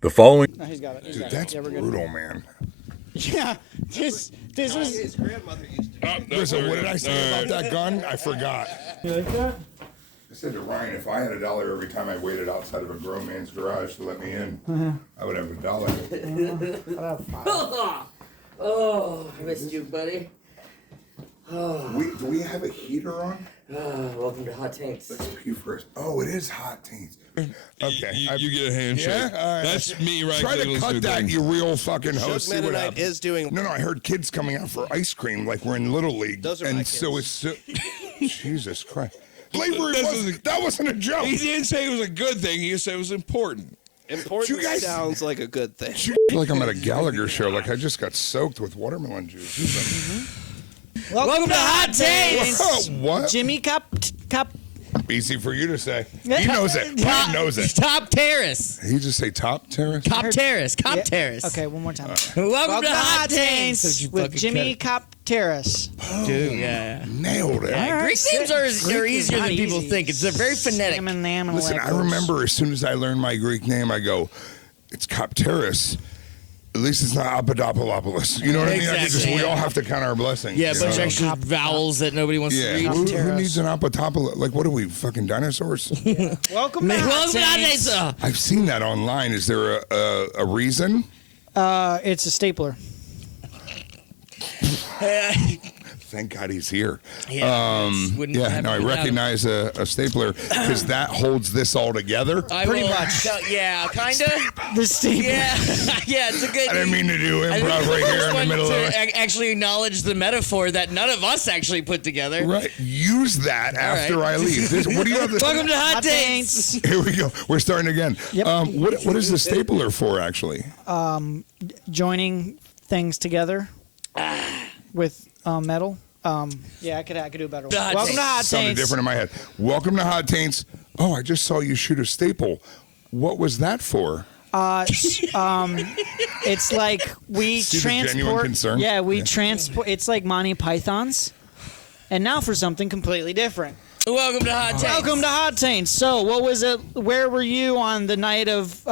The following. No, he's got it. Dude, that's brutal, man. Yeah, this was. His grandmother used to. Listen, what did I say about that gun? I forgot. You like that? I said to Ryan, if I had $1 every time I waited outside of a grown man's garage to let me in, I would have $1. Oh, I missed you, buddy. Do we have a heater on? Welcome to Hot Taints. Let's pee first. Oh, it is Hot Taints. Okay. You get a handshake. Yeah? All right. That's me right Try there. to cut that, you real fucking host. See Shug what Mennonite happens. is doing. No, I heard kids coming out for ice cream like we're in Little League. Those are and my so kids. it's so... Jesus Christ. Slavery that wasn't a joke. He didn't say it was a good thing. He just said it was important. Important You guys- sounds like a good thing. Like I'm at a Gallagher show. Like I just got soaked with watermelon juice. Welcome to Hot Taints. What? Jimmy Cup. Easy for you to say. He knows it. Ryan knows it. Top Terrace. He just say top terrace? Top Terrace. Cop Terrace. Okay, one more time. Welcome to Hot Taints Taints. with Jimmy Kopteros. Dude, yeah. Nailed it. Yeah, Greek names are easier than people think. It's very phonetic. Listen, I remember as soon as I learned my Greek name, I go, it's Kopteros. At least it's not Apadopoulos. You know what I mean? Exactly. We all have to count our blessings. Yeah, a you bunch of know? extra vowels that nobody wants to read. Who needs an Apatopoulos? Like, what are we, fucking dinosaurs? Welcome to Hot Taints. I've seen that online. Is there a reason? It's a stapler. Thank God he's here. Yeah, I recognize a stapler because that holds this all together. Pretty much. Yeah, kind of. The stapler. Yeah, yeah, it's a good. I didn't mean to do I think improv it's right here first in the one middle of to it. actually acknowledge the metaphor that none of us actually put together. Right. Use that after I leave. What do you have? Welcome to Hot Taints. Here we go. We're starting again. Yep. What is the stapler for, actually? Joining things together with metal. Yeah, I could do a better one. Hot Welcome to Hot Sounded Taints. different in my head. Welcome to Hot Taints. Oh, I just saw you shoot a staple. What was that for? It's like we See the genuine transport. concern? Yeah, we transport. It's like Monty Python's. And now for something completely different. Welcome to Hot Taints. Welcome to Hot Taints. So, what was it? Where were you on the night of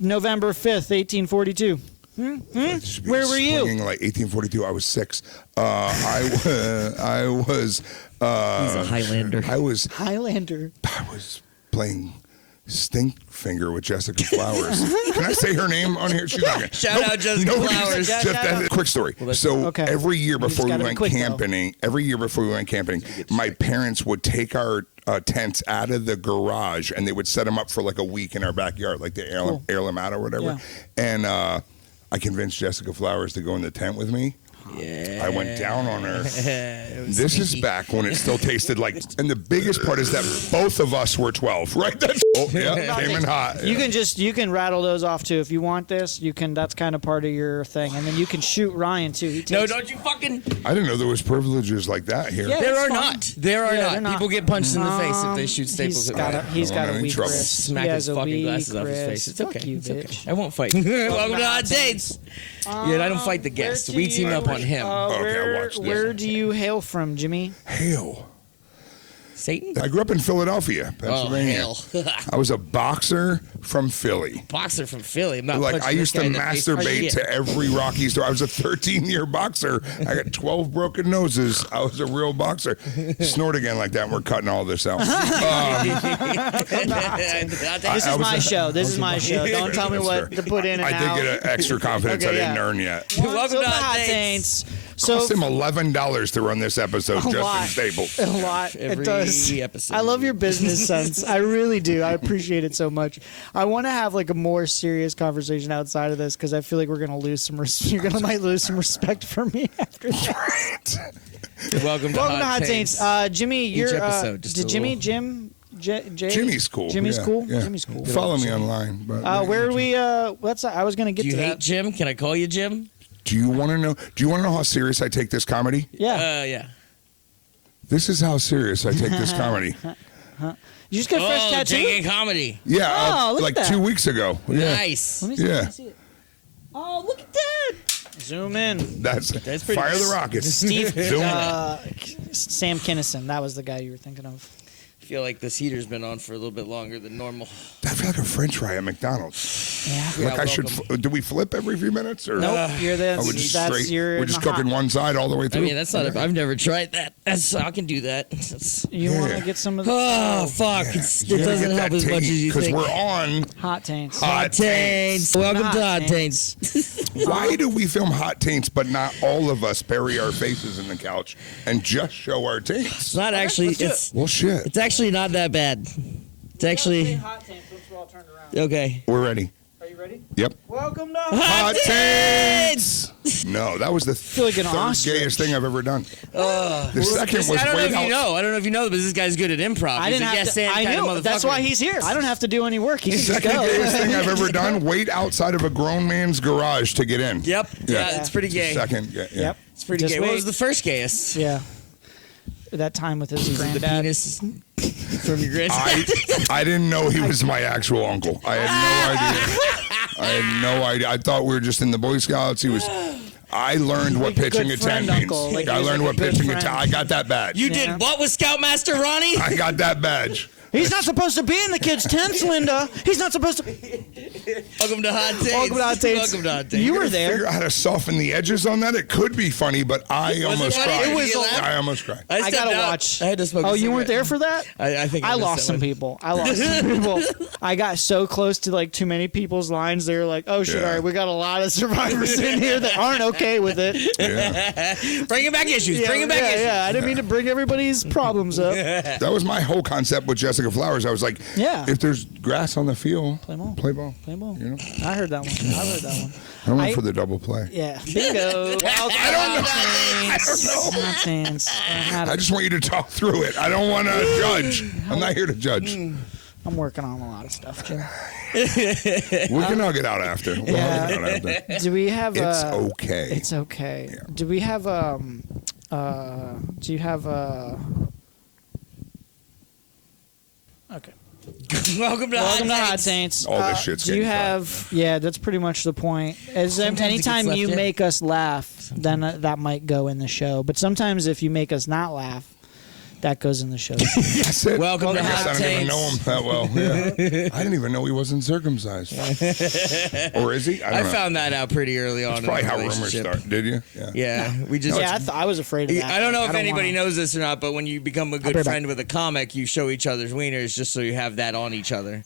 November 5th, 1842? Where were you? Like 1842. I was 6. I was. He's a Highlander. I was Highlander. playing Stink Finger with Jessica Flowers. Can I say her name on here? She's not gonna. Shout out Jessica Flowers. Quick story. So okay. every year before we gotta be went quick, though. camping, my parents would take our tents out of the garage and they would set them up for like a week in our backyard, like they air them out or whatever. Yeah. And I convinced Jessica Flowers to go in the tent with me. Yeah. I went down on her. This is back when it still tasted like. And the biggest part is that both of us were 12, right? That's came in hot. You can rattle those off too if you want this. You can. That's kind of part of your thing, and then you can shoot Ryan too. He takes, No, don't you fucking. I didn't know there was privileges like that here. Yeah. There It's are fine. not. There are Yeah, they're not. not. People get punched in the face if they shoot staples at me. He's got I'm a in weak trouble. wrist. Smack He his has a fucking weak glasses off his face. wrist. It's Fuck okay. you, It's okay. bitch. I won't fight. Welcome to Hot Taints. Yeah, I don't fight the guests. We team up on him. Okay, watch this. Where do you hail from, Jimmy? Hail. Satan? I grew up in Philadelphia, Pennsylvania. Oh, hell. I was a boxer from Philly. Boxer from Philly. I'm not Like punching I used this to guy in the face. Oh, masturbate shit. to every Rocky story. I was a 13-year boxer. I got 12 broken noses. I was a real boxer. Snort again like that. And we're cutting all this out. This is my show. This is my show. Don't tell me what to put in and I out. did get an extra confidence Okay, I didn't yeah. earn yet. Welcome to Hot Taints. So Cost him $11 to run this episode just lot. from Staples. a lot. Every It does. episode. I love your business sense. I really do. I appreciate it so much. I want to have like a more serious conversation outside of this because I feel like we're gonna lose some. Might lose some respect for me after this. Right. Welcome to Welcome to Hot Hot Taints. Taints. Jimmy, you're. episode, just Did a Jimmy, little- Jay? Jimmy's cool. Jimmy's Yeah, cool. yeah. Jimmy's cool. Follow me online. But Where do we? Let's. I was gonna get Do you to hate that. Jim? Can I call you Jim? Do you want to know? Do you want to know how serious I take this comedy? Yeah. Yeah. This is how serious I take this comedy. You just got a fresh Oh, tattoo. JK Comedy. Yeah, Oh, look like at that. 2 weeks ago. Yeah. Nice. Let me see. Yeah. Let me see it. Oh, look at that. Zoom in. That's pretty fire nice. the rockets. Steve, Zoom. Sam Kinison. That was the guy you were thinking of. I feel like this heater's been on for a little bit longer than normal. I feel like a French fry at McDonald's. Yeah. Like I should. Do we flip every few minutes or? Nope. You're the. Oh, we're just that's straight. your. We're just cooking one side all the way I through. mean, that's not. I've never tried that. I can do that. You want to get some of the Oh fuck! It doesn't help as much as you because think. we're on Hot Taints. Hot Taints. Welcome to Hot Hot Taints. Why do we film Hot Taints, but not all of us bury our faces in the couch and just show our taints? It's not actually. Well, shit. It's actually not that bad. It's actually Hot Taints once we're all turned around. okay. We're ready. Are you ready? Yep. Welcome to Hot Taints. No, that was the like an third ostrich. gayest thing I've ever done. The second was I don't know wait if you out. know. I don't know if you know, but this guy's good at improv. I He's didn't a have yes to. and I kind of know. That's why motherfucker. he's here. I don't have to do any work. He can just Second go. gayest thing I've ever done. Wait outside of a grown man's garage to get in. Yep. Yeah. Yeah, it's pretty gay. Second. Yeah. Yep. It's pretty Just gay. What wait. was the first gayest? Yeah. That time with his The granddad. penis from your granddad. I didn't know he was my actual uncle. I had no idea. I thought we were just in the Boy Scouts. He was. I learned what Like a pitching good a tent friend means. uncle. Like I he was learned like a what good pitching a friend. tent. I got that badge. You did what with Scoutmaster Ronnie? I got that badge. He's not supposed to be in the kids' tents, Linda. He's not supposed to. Welcome to Hot Taints. Welcome to Hot Taints. Welcome to Hot Taints. You were Figure there. out how to soften the edges on that. It could be funny, but I almost funny? cried. It was I almost cried. I stepped gotta out. watch. I had to smoke. Oh, a you weren't there cigarette. for that? I think I missed lost that some one. people. I got so close to like too many people's lines. They were like, "Oh shit! Yeah. All right, we got a lot of survivors in here that aren't okay with it." Yeah. Bringing back issues. Bringing back issues. Yeah, I didn't mean to bring everybody's problems up. That was my whole concept with Jessica Flowers. I was like, Yeah. if there's grass on the field, Play ball. Play ball. Play ball. You know? I heard that one. I heard that one. I went I- for the double play. Yeah. Bingo. I don't know. Hot Taints. I just want you to talk through it. I don't want to judge. I'm not here to judge. I'm working on a lot of stuff, Jim. We can hug it out after. We'll hug it out after. Do we have? It's okay. It's okay. Yeah. Do we have? Do you have? Okay. Welcome to Welcome to Hot Hot Taints. Taints. All this shit's Do you getting cut. have? Yeah, that's pretty much the point. As Sometimes it gets anytime left you in. make us laugh, then that might go in the show. But sometimes if you make us not laugh, that goes in the show. That's it. Welcome I to guess Hot I don't even know him that well. Yeah. I didn't even know he wasn't circumcised. Or is he? I I don't know. found that out pretty early on. That's in probably the how rumors relationship. start. Did you? Yeah, we just. Yeah, I was afraid of that. I don't know if don't anybody wanna- knows this or not, but when you become a good be right friend with a comic, you show each other's wieners just so you have that on each other,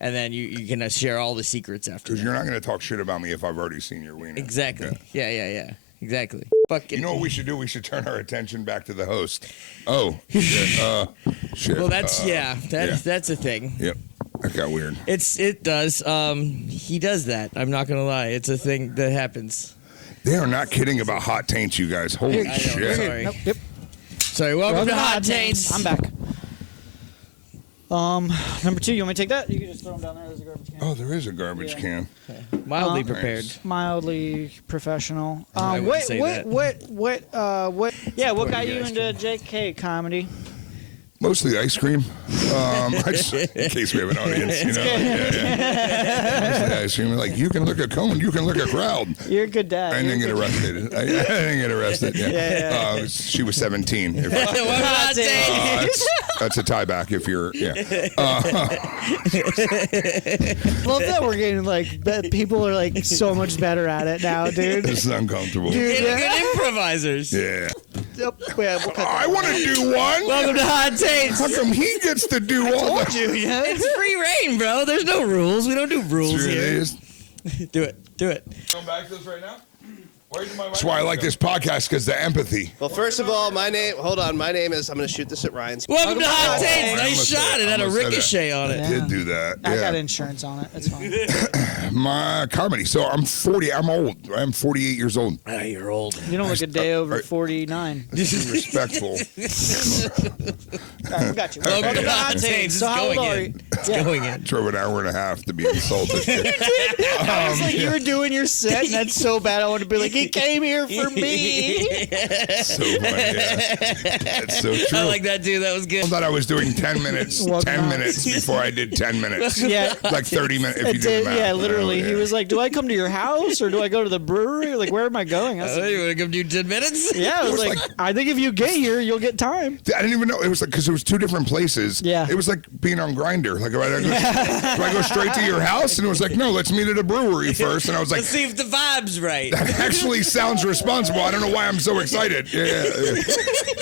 and then you can share all the secrets after. Because that. you're not going to talk shit about me if I've already seen your wiener. Exactly. Yeah. Exactly. Fucking. You know what we should do? We should turn our attention back to the host. Oh, shit. Shit. Well, that's yeah. that's a thing. Yep. That got weird. It does. He does that. I'm not gonna lie. It's a thing that happens. They are not kidding about Hot Taints, you guys. Holy I know, shit. sorry. Nope, yep. Sorry. Welcome to Hot Taints. I'm back. Number 2, you want me to take that? You can just throw them down there. There's a garbage can. Oh, there is a garbage Yeah. can. Mildly Nice. prepared. Mildly professional. I wouldn't say that. Yeah, what What got do you you guys into JK comedy? Mostly ice cream. In case we have an audience, you know. Yeah. Mostly ice cream. Like, you can look at cone, you can look at crowd. You're a good dad. I didn't get arrested. I didn't get arrested. Yeah. She was 17. If Welcome to Hot Taints. that's a tie back if you're, yeah. Love that we're getting people are like so much better at it now, dude. This is uncomfortable. Dude. Getting good improvisers. Yeah. Yep. Yeah, we'll cut I want to do one. Welcome to Hot Taints. How come he gets to do all the... yeah. It's free reign, bro. There's no rules. We don't do rules Sure it here. is. Do it. Come back to this right now? Where's my That's why I like this podcast, because the empathy. Well, first of all, my name is, I'm going to shoot this at Ryan's. Welcome to Hot to Taints. I Nice almost shot. said It had a I almost said ricochet on I it. did do that. I got Yeah. insurance on it. It's fine. My comedy. So I'm 40. I'm old. I'm 48 years old. Oh, you're old. You don't look a day over right. 49. Respectful. I got you. Welcome to Hot Taints. So It's how old going are in. you? It's going in. Drove an hour and a half to be insulted. How was like, you were doing your set, and that's so bad. I want to be like, he came here for me. So funny, yeah. That's so true. I like that too. That was I good. thought I was doing 10 minutes, Well, 10 no. minutes before I did 10 minutes. Yeah. Like 30 minutes if you It do the did, math. yeah, literally. Oh, He yeah. was like, do I come to your house or do I go to the brewery? Like, where am I going? I was Oh, like, you want to come do 10 minutes? yeah, I was was like, I think if you get here, you'll get time. I didn't even know. It was like, because it was two different places. Yeah. It was like being on Grindr. Like, do I go straight to your house? And it was like, no, let's meet at a brewery first. And I was like, Let's see if the vibe's right. that actually sounds responsible. I don't know why I'm so excited. Yeah.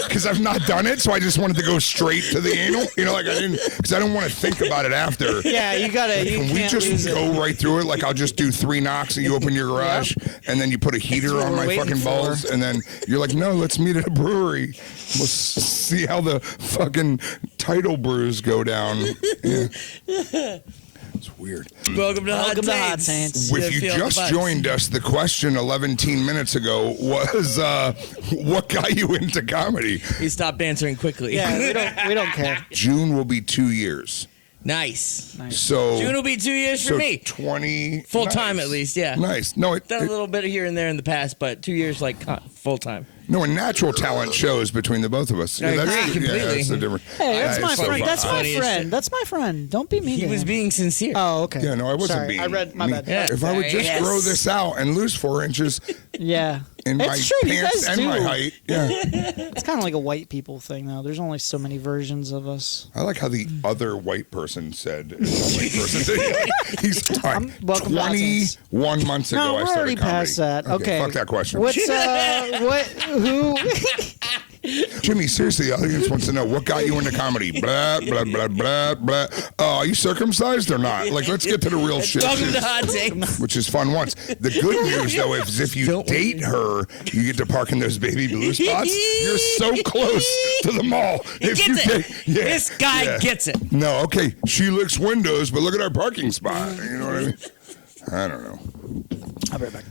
Because I've not done it. So I just wanted to go straight to the anal. You know, like I didn't, because I don't want to think about it after. Yeah, you Can we can't lose just it. go right through it? Like I'll just do 3 knocks and you open your garage and then you put a heater what on we're my waiting fucking for. balls and then you're like, no, let's meet at a brewery. We'll see how the fucking title brews go down. Yeah. It's weird. Welcome to Welcome to Hot Taints. Taints. If you feel the just vibes. joined us, the question 11 minutes ago was, what got you into comedy? He stopped answering quickly. Yeah, we don't care. June will be 2 years. Nice. So June will be 2 years for so me. 20 Full time nice. at least, yeah. Nice. No, Done a little bit here and there in the past, but 2 years like full time. no, a natural talent shows between the both of us. I agree Yeah, completely. that's the difference. Hey, that's Yeah, my it's so friend. fun. That's my Funny as friend. shit. That's my friend. Don't be mean He to was him. being sincere. Oh, okay. Yeah, no, I wasn't Sorry. being. I read my mean. bad. Yeah. If I would just Yes. grow this out and lose 4 inches Yeah. in my It's true. You pants guys and do. my height, yeah. It's kind of like a white people thing, though. There's only so many versions of us. I like how the other white person said. The white person said he's welcome to Hot Taints. 21 months ago. No, I we're started already comedy. past that. Okay. Fuck that question. What's who? Jimmy, seriously, the audience wants to know what got you into comedy. Blah blah blah blah blah. Are you circumcised or not? Like, let's get to the real shit. Welcome to Hot Taints. Which is fun once. The good news, though, is if you Don't date her, you get to park in those baby blue spots. You're so close to the mall. He If you gets it. yeah, This guy yeah. gets it. No, okay, she licks windows, but look at our parking spot. You know what I mean? I don't know. I'll be right back.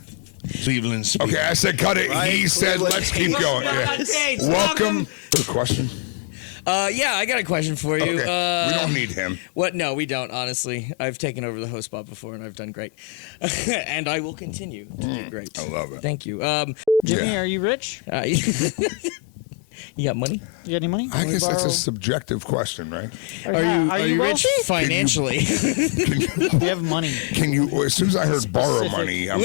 Cleveland. Okay, I said cut it. He said let's keep going. Yeah. Taints. Welcome. Good question. Yeah, I got a question for you. Okay. We don't need him. What? No, we don't. Honestly, I've taken over the host spot before, and I've done great, and I will continue to do great. I love it. Thank you. Jimmy, Yeah. are you rich? You got money? You got any money? I Can we guess that's borrow? a subjective question, right? Are you rich wealthy? financially? Do you have money? Can you? As soon as I heard borrow money, I'm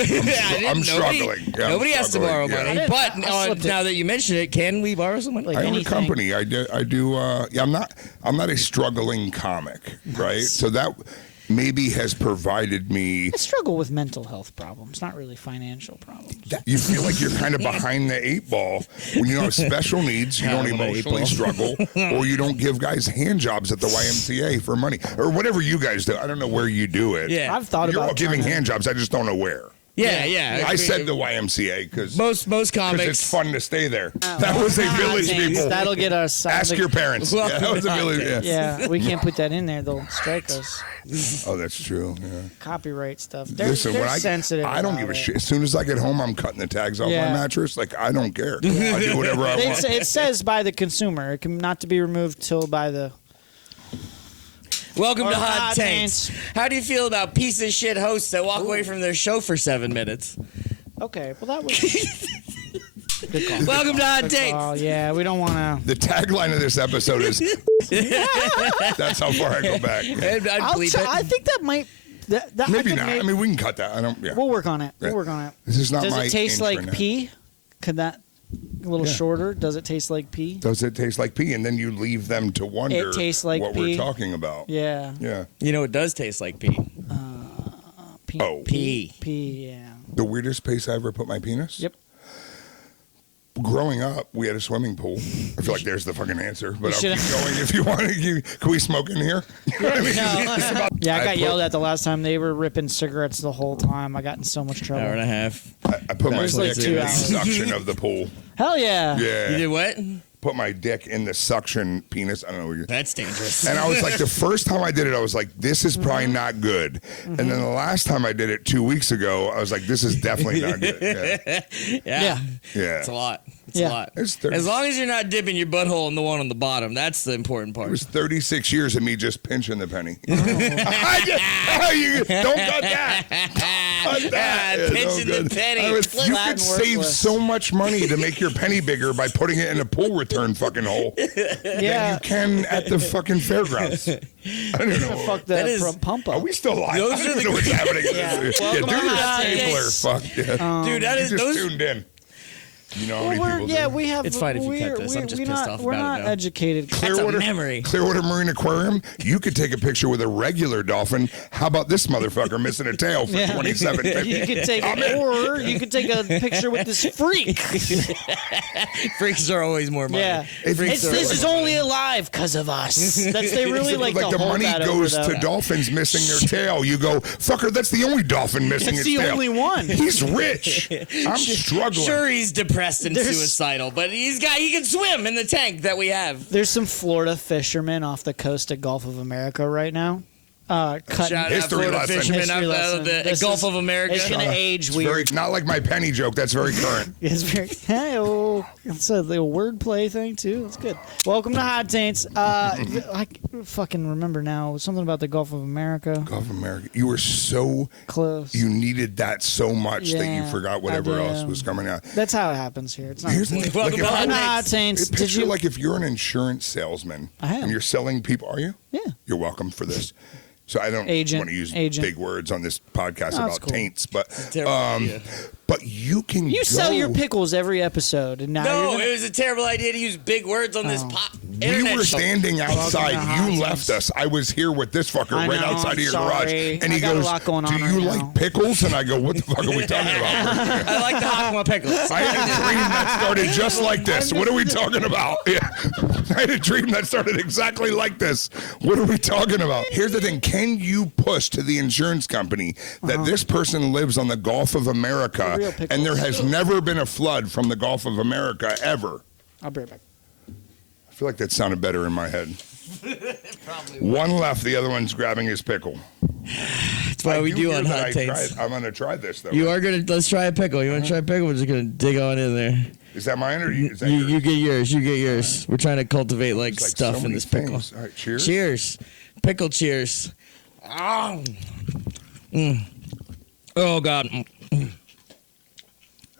struggling. Yeah, I'm Nobody has to borrow struggling. money. Yeah. But I slipped it. now that you mention it, can we borrow some money? Like I own a anything. company. I do. Yeah, I'm not a struggling comic, right? So that maybe has provided me. I struggle with mental health problems, not really financial problems. You feel like you're kind of behind the 8 ball when you don't have special needs, you don't I'm an 8 emotionally ball. struggle, or you don't give guys hand jobs at the YMCA for money, or whatever you guys do. I don't know where you do it. Yeah. I've thought You're all about giving trying to- hand jobs. I just don't know where. Yeah. I said the YMCA because most comics. it's fun to stay there. That was a village Thanks. people. That'll get us. Ask your parents. Well, Yeah, that was a village. Yeah. Yeah, we can't put that in there. They'll strike us. Oh, that's true. Yeah. Copyright stuff. They're, Listen, they're when sensitive. I don't about give a it. shit. As soon as I get home, I'm cutting the tags off Yeah. my mattress. Like I don't care. I do whatever I want. It says by the consumer. It can not to be removed till by the. Welcome Or to Hot Hot Taints. Taints. How do you feel about piece of shit hosts that walk away from their show for 7 minutes? Okay, well that was. Good call. Welcome to Hot Taints. Oh yeah, we don't want to. The tagline of this episode is that's how far I go back. Yeah. I'd bleep it. I think that might. That I Maybe could not. make- I mean, we can cut that. I don't. Yeah. we'll work on it. We'll Yeah. work on it. This is not Does my it taste intro like now. pee? Could that a little Yeah. shorter? Does it taste like pee? Does it taste like pee? And then you leave them to wonder It tastes like what pee. we're talking about. Yeah. Yeah. You know, it does taste like pee. Pee. Oh. Pee. Pee. Yeah. The weirdest place I ever put my penis? Yep. Growing up, we had a swimming pool. I feel like there's the fucking answer, but I'll keep should've- going if you want to. Can we smoke in here? You know what I mean? Yeah, I I got put- yelled at the last time. They were ripping cigarettes the whole time. I got in so much trouble. Hour and a half. I put my was like dick 2 in the hours. suction of the pool. Hell yeah. Yeah. You did what? Put my dick in the suction penis. I don't know what you. That's dangerous. And I was like, the first time I did it, I was like, this is probably Mm-hmm. not good. And then the last time I did it 2 weeks ago, I was like, this is definitely not good. Yeah. yeah. Yeah. It's a lot. It's Yeah. a lot. It's 30 As long as you're not dipping your butthole in the one on the bottom, that's the important part. It was 36 years of me just pinching the penny. Don't cut that. Cut that. Yeah, pinching don't the cut- penny. You Flat could and save worthless. so much money to make your penny bigger by putting it in a pool return fucking hole Yeah. you can at the fucking fairgrounds. I don't know. Fuck That that is- pump up. Are we still live? Those I are don't the- know what's happening. Yeah. Yeah, Welcome do to your Hot stapler. Taints. Fuck yeah. Dude, that You is just those. tuned in. You know how Well, many people do? yeah, we have. It's fine if you we're, cut this. I'm we're- just we're pissed not, off We're about not it now. educated. That's a memory. Clearwater Marine Aquarium, you could take a picture with a regular dolphin. How about this motherfucker missing a tail for Yeah. $27.50? You could take, or you could take a picture with this freak. Freaks are always more money. Yeah, Freaks are this always is only alive because of us. That's they really like the to hold money that goes over, to though. dolphins missing their tail. You go, fucker, that's the only dolphin missing That's its the tail. only one. He's rich. I'm struggling. Sure, he's depressed and There's- suicidal, but he can swim in the tank that we have. There's some Florida fishermen off the coast of Gulf of America right now. Cutting. Shout out History Florida lesson. fishermen History out lesson. the This Gulf is- of America. It's gonna age It's weird. very, not like my penny joke. That's very current. It's very. Hey, oh, it's a little wordplay thing too. It's good. Welcome to Hot Taints. I fucking remember now something about the Gulf of America. Gulf of America. You were so Close. you needed that so much that you Yeah, forgot whatever I else did. was coming out. That's how it happens here. It's not. Here's the thing. Welcome Like, to if Hot Welcome to I'm- Hot Taints. Did Picture you? like if you're an insurance salesman I am. and you're selling people, are you? Yeah. You're welcome for this. So I don't Agent, want to use agent. big words on this podcast No, it's about cool. taints, but Terrible idea. but you can You sell go- your pickles every episode, and now No, you're it was a terrible idea to use big words on this Oh. pop. We internet were show. standing outside. Welcome to Hot You Taints. left us. I was here with this fucker I right know, outside of your garage, sorry. and I he got a goes, lot going on "Do right you now." like pickles?" And I go, "What the fuck are we talking about?" I like the Hakma pickles. I had a dream that started just like this. What are we talking about? Yeah. I had a dream that started exactly like this. What are we talking about? Here's the thing. Can you push to the insurance company that this person lives on the Gulf of America Real pickles. and there has never been a flood from the Gulf of America ever? I'll be right back. I feel like that sounded better in my head. One left, the other one's grabbing his pickle. That's why we do hear on that Hot I Taints. tried- I'm going to try this, though. You are gonna. Let's try a pickle. You want to try a pickle? We're just gonna dig on in there. Is that mine or is that You yours? get yours. You get yours. We're trying to cultivate like It's like stuff so in many this pickle. things. All right, cheers. Cheers. Pickle cheers. Oh, oh God.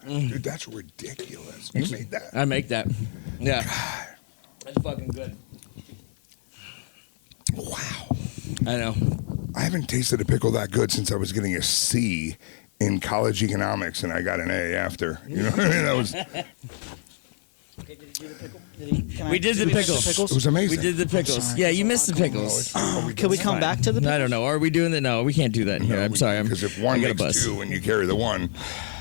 Dude, that's ridiculous. You made that? I make that. Yeah. That's fucking good. Wow. I know. I haven't tasted a pickle that good since I was getting a C in college economics, and I got an A after. You know what I mean? That was, it We did the pickles. was amazing. We did the pickles. Yeah, you missed the pickles. Can we come back to the? I don't know. Are we doing that? No, we can't do that in here. I'm sorry. Because if one I got a makes bus. two and you carry the one,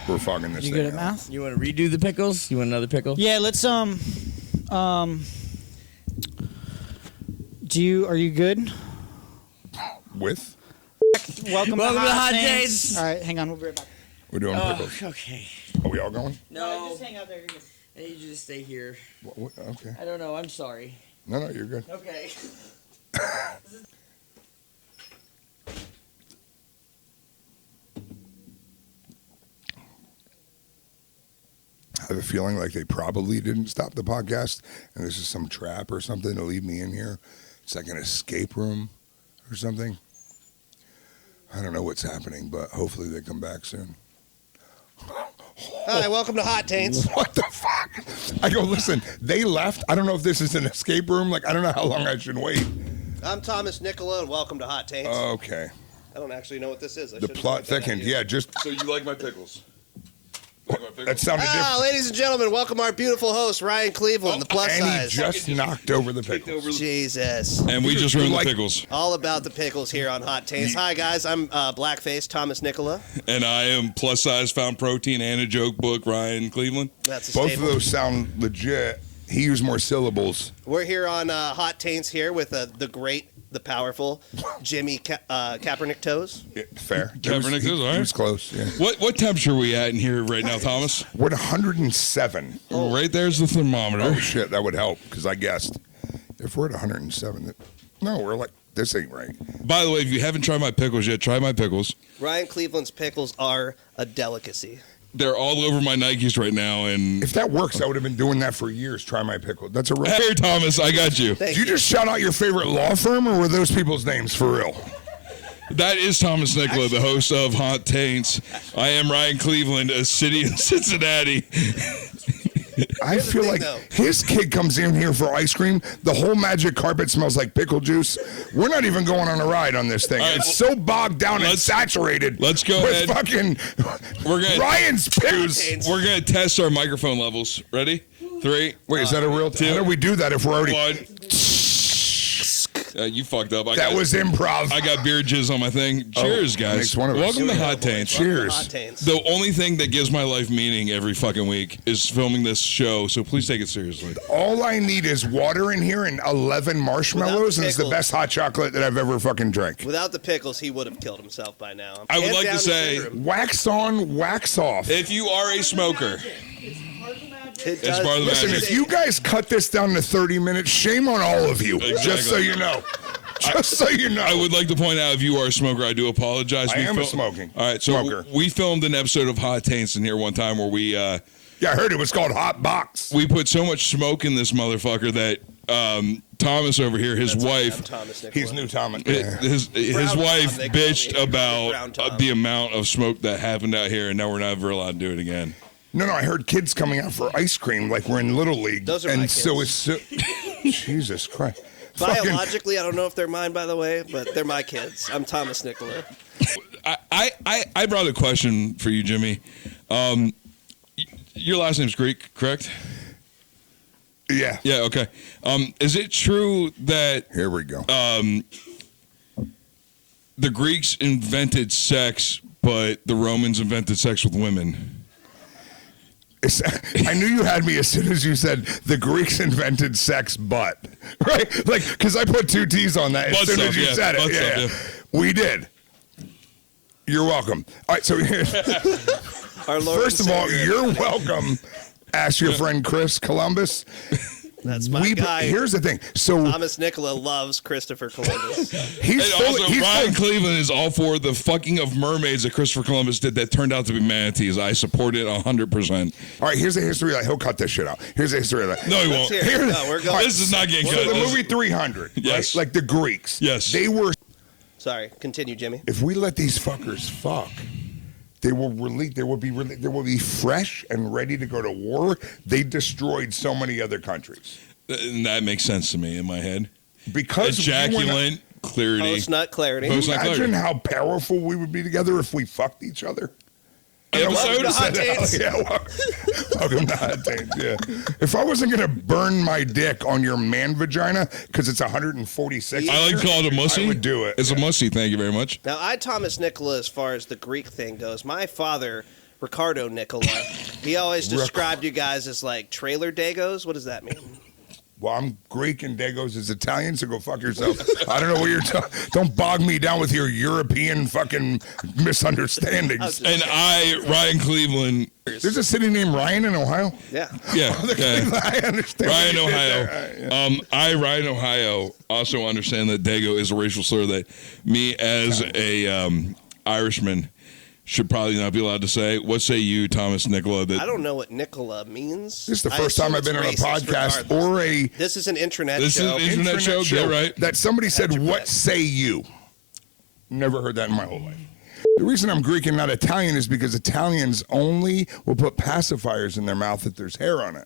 we're fucking this You thing good at up. math? You want to redo the pickles? You want another pickle? Yeah, let's are you good? With? Welcome to Hot Taints. Taints. All right, hang on, we'll be right back. We're doing Oh, pickles. okay. Are we all going? No. just hang out there. You're good. I need you to stay here. Okay. I don't know. I'm sorry. No, you're good. Okay. I have a feeling like they probably didn't stop the podcast, and this is some trap or something to leave me in here. It's like an escape room or something. I don't know what's happening, but hopefully they come back soon. Hi, welcome to Hot Taints. What the fuck? I go, listen, they left. I don't know if this is an escape room. Like, I don't know how long I should wait. I'm Thomas Nicola, and welcome to Hot Taints. Okay. I don't actually know what this is. I The should've plot looked at that thickened. here. Yeah, just, So you like my pickles? Like my pickles? that sounded Ah, different. ladies and gentlemen, welcome our beautiful host, Ryan Cleveland, the plus And he size. just knocked over the Kicked pickles. over the- Jesus. And we just You ruined like- the pickles. All about the pickles here on Hot Taints. Hi, guys. I'm Blackface Thomas Nicola. And I am plus size found protein and a joke book, Ryan Cleveland. That's a Both staple. of those sound legit. He used more syllables. We're here on Hot Taints here with the great, the powerful Jimmy Kaepernick Toes. Yeah, fair. Kaepernick is all right. He was close, yeah. What temperature are we at in here right now, Thomas? We're at 107. Right there's the thermometer. Oh, shit, that would help, because I guessed. If we're at 107, no, we're like, this ain't right. By the way, if you haven't tried my pickles yet, try my pickles. Ryan Cleveland's pickles are a delicacy. they're all over my Nikes right now. And If that works, I would have been doing that for years. Try my pickle. That's a real. here, Thomas, I got you. Did you just shout out your favorite law firm, or were those people's names for real? That is Thomas Nicola, the host of Hot Taints. I am Ryan Cleveland, a city in Cincinnati. I feel like his kid comes in here for ice cream. The whole magic carpet smells like pickle juice. We're not even going on a ride on this thing. All right, it's so bogged down and saturated. Let's go with ahead. fucking We're gonna Ryan's pickles. We're gonna test our microphone levels. Ready? 3. Wait, is that a real? How do we do that if we're already? 1. You fucked up. That was improv. I got beer jizz on my thing. Cheers, guys. makes one of us. Welcome to Hot Taints. Cheers. Hot Taints. The only thing that gives my life meaning every fucking week is filming this show, so please take it seriously. All I need is water in here and 11 marshmallows, and it's the pickles. best hot chocolate that I've ever fucking drank. Without the pickles, he would have killed himself by now. I would Hands like to down say- syndrome. Wax on, wax off. If you are a smoker, It it's does- part of the Listen, magic. if you guys cut this down to 30 minutes, shame on all of you. Just so Exactly. you know. Just so you know. I would like to point out, if you are a smoker, I do apologize. I am a smoking All right, so smoker. we filmed an episode of Hot Taints in here one time where Yeah, I heard it was called Hot Box. we put so much smoke in this motherfucker that Thomas over here, his I'm wife, Thomas Nicola. He's new Thomas. his Brown wife Tom, they call me. bitched Brown about Tom. the amount of smoke that happened out here, and now we're never allowed to do it again. No, I heard kids coming out for ice cream like we're in Little League. Those are and my so kids. it's so, Jesus Christ. Fucking- Biologically, I don't know if they're mine, by the way, but they're my kids. I'm Thomas Nicola. I brought a question for you, Jimmy. Your last name's Greek, correct? Yeah. Yeah, okay. Is it true that Here we go. the Greeks invented sex, but the Romans invented sex with women? I knew you had me as soon as you said the Greeks invented sex, but right, like because I put 2 T's on that as Butt soon stuff, as you yeah, said butt it. stuff, Yeah, yeah. we did. You're welcome. All right, so Our Lord first and of all, Savior. you're welcome. Ask your friend Chris Columbus. That's my guy. Here's the thing. So Thomas Nicola loves Christopher Columbus. he's And fully, also, he's Ryan fully- Cleveland is all for the fucking of mermaids that Christopher Columbus did that turned out to be manatees. I support it 100%. All right, here's the history. He'll cut this shit out. Here's the history of that. No, he Let's won't. hear it. No, we're going. This is not getting So cut. the This- movie 300, Yes. right? Like the Greeks. Yes. They were. Sorry, continue, Jimmy. If we let these fuckers fuck, they will release. They will be fresh and ready to go to war. They destroyed so many other countries And that makes sense to me in my head. because Ejaculant, clarity. Post nut clarity. Post- You not imagine clarity. how powerful we would be together if we fucked each other. Episode? Hot Taints. Yeah, welcome to Hot Taints. Yeah. If I wasn't gonna burn my dick on your man vagina because it's 146, I like to call it a mussy. I would do it. It's a mussy. Thank you very much. Now, I Thomas Nicola as far as the Greek thing goes. My father, Ricardo Nicola, he always described you guys as like trailer dagos. What does that mean? Well, I'm Greek and Dagos is Italian, so go fuck yourself. I don't know what you're talking. Don't bog me down with your European fucking misunderstandings. And I, Ryan Cleveland, There's a city named Ryan in Ohio. Yeah. yeah, yeah. I understand. Ryan, what you did Ohio. there. Ryan, Ohio, also understand that Dago is a racial slur that me as a Irishman should probably not be allowed to say. What say you, Thomas Nicola? I That don't know what Nicola means. This is the I first time assume I've been on a it's racist podcast regardless. or a This is an intranet This is show. an internet show. Get right. that somebody said, your "What bet. say you?" Never heard that in my whole life. The reason I'm Greek and not Italian is because Italians only will put pacifiers in their mouth if there's hair on it.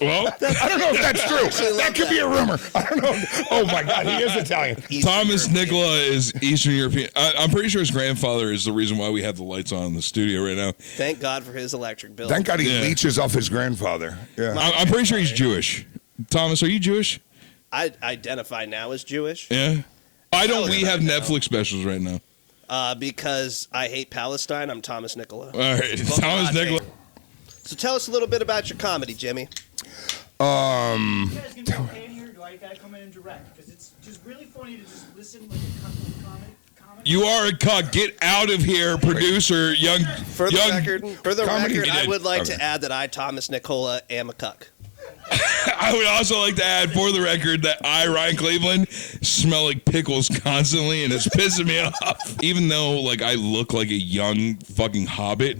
Well, I don't know if that's true. That could be a rumor. I don't know. Oh my God, he is Italian. Thomas Nicola is Eastern European. I'm pretty sure his grandfather is the reason why we have the lights on in the studio right now. Thank God for his electric bill. Thank God he Yeah. leeches off his grandfather. Yeah. I'm pretty sure he's Jewish. Thomas, are you Jewish? I identify now as Jewish Yeah. Why don't we have No. Netflix specials right now? because I hate Palestine. I'm Thomas Nicola. All right, Welcome Thomas to Hot Nicola. Take. So tell us a little bit about your comedy, Jimmy. You guys gonna be okay in here? Do I gotta come in and direct? Because it's just really funny to just listen like a comedy. You are a cuck. Get out of here, producer. Young. For the young, comedy record, he I did. would like Okay. to add that I, Thomas Nicola, am a cuck. I would also like to add for the record that I, Ryan Cleveland, smell like pickles constantly, and it's pissing me off. Even though, like, I look like a young fucking hobbit,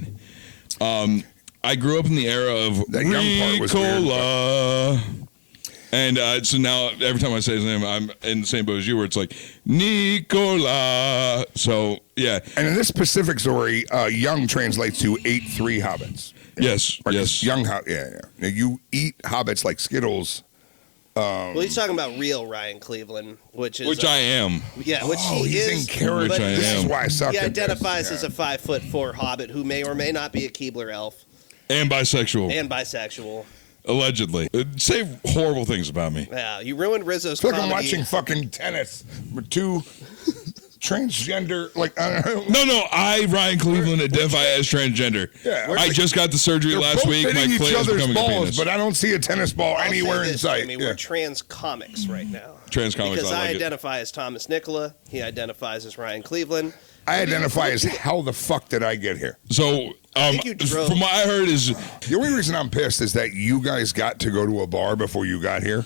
I grew up in the era of That young part was weird, Ricola. And so now every time I say his name, I'm in the same boat as you, where it's like Nicola. So yeah. And in this specific story, young translates to 8 3 hobbits. Yes. Like Yes. Young yeah. Now, you eat hobbits like Skittles. Well, he's talking about real Ryan Cleveland, which I am. Yeah, which Oh, he he's is. in character. Which I This is am. why I suck He at this. identifies Yeah. as a 5'4" hobbit who may or may not be a Keebler elf And bisexual. and bisexual. Allegedly. Say horrible things about me. Yeah, you ruined Rizzo's It's like comedy. I'm watching fucking tennis with 2 transgender, like, I don't know. No, I, Ryan Cleveland, identify as transgender. Yeah. I just got the surgery They're last both week. My hitting each clit is other's becoming a balls, penis. but I don't see a tennis ball I'll anywhere say in this, sight. Jimmy, Yeah. we're trans comics right now. Trans comics, Because I like it. identify as Thomas Nicola. He identifies as Ryan Cleveland. I identify as how the fuck did I get here? So, think you drove- from what I heard is, The only reason I'm pissed is that you guys got to go to a bar before you got here.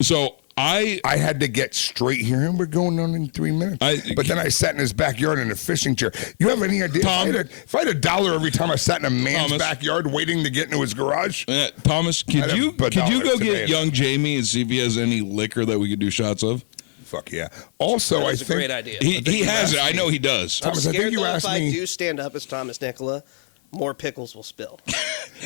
so I had to get straight here, and we're going on in 3 minutes. But then I sat in his backyard in a fishing chair. You have any idea? Tom- if I had $1 every time I sat in a man's Thomas. backyard waiting to get into his garage, Thomas, I'd could have you $1 go today. get young Jamie and see if he has any liquor that we could do shots of? fuck yeah. Also, That I is a think great idea. He has it. I know he does. Thomas, I'm I think scared you though, asked if I me. do stand up as Thomas Nicola, more pickles will spill.